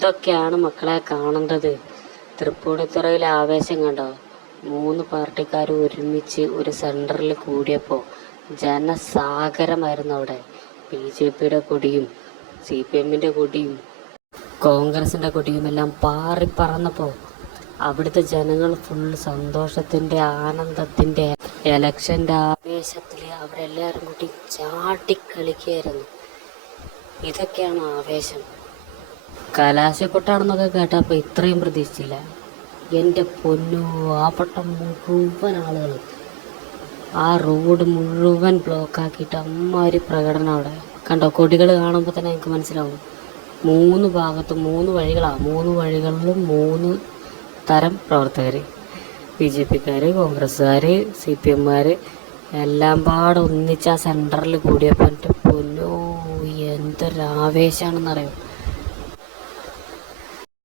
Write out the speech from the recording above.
ഇതൊക്കെയാണ് മക്കളെ കാണേണ്ടത്. തൃപ്പൂണിത്തുറയിലെ ആവേശം കണ്ടോ? 3 പാർട്ടിക്കാർ ഒരുമിച്ച് ഒരു സെൻറ്ററിൽ കൂടിയപ്പോൾ ജനസാഗരമായിരുന്നു അവിടെ. BJPയുടെ കൊടിയും CPMൻ്റെ കൊടിയും കോൺഗ്രസിൻ്റെ കൊടിയുമെല്ലാം പാറിപ്പറന്നപ്പോൾ അവിടുത്തെ ജനങ്ങൾ ഫുൾ സന്തോഷത്തിൻ്റെ ആനന്ദത്തിൻ്റെ എലക്ഷൻ്റെ ആവേശത്തിൽ അവരെല്ലാവരും കൂടി ചാട്ടിക്കളിക്കുകയായിരുന്നു. ഇതൊക്കെയാണ് ആവേശം. കലാശക്കൊട്ടാണെന്നൊക്കെ കേട്ടപ്പോൾ ഇത്രയും പ്രതീക്ഷിച്ചില്ല. എൻ്റെ പൊന്നു, ആ പട്ടം മുഴുവൻ ആളുകൾ ആ റോഡ് മുഴുവൻ ബ്ലോക്കാക്കിയിട്ട് അമ്മാതിരി പ്രകടനം അവിടെ കണ്ടോ. കൊടികൾ കാണുമ്പോൾ തന്നെ എനിക്ക് മനസ്സിലാവും. 3 ഭാഗത്തും 3 വഴികളാണ്. 3 വഴികളിലും 3 തരം പ്രവർത്തകർ. BJPക്കാർ, കോൺഗ്രസ്സുകാർ, CPMകാർ എല്ലാം പാടെ ഒന്നിച്ച് ആ സെൻറ്ററിൽ കൂടിയപ്പോൾ എൻ്റെ പൊന്നോ എന്തൊരാവേശമാണെന്നറിയോ.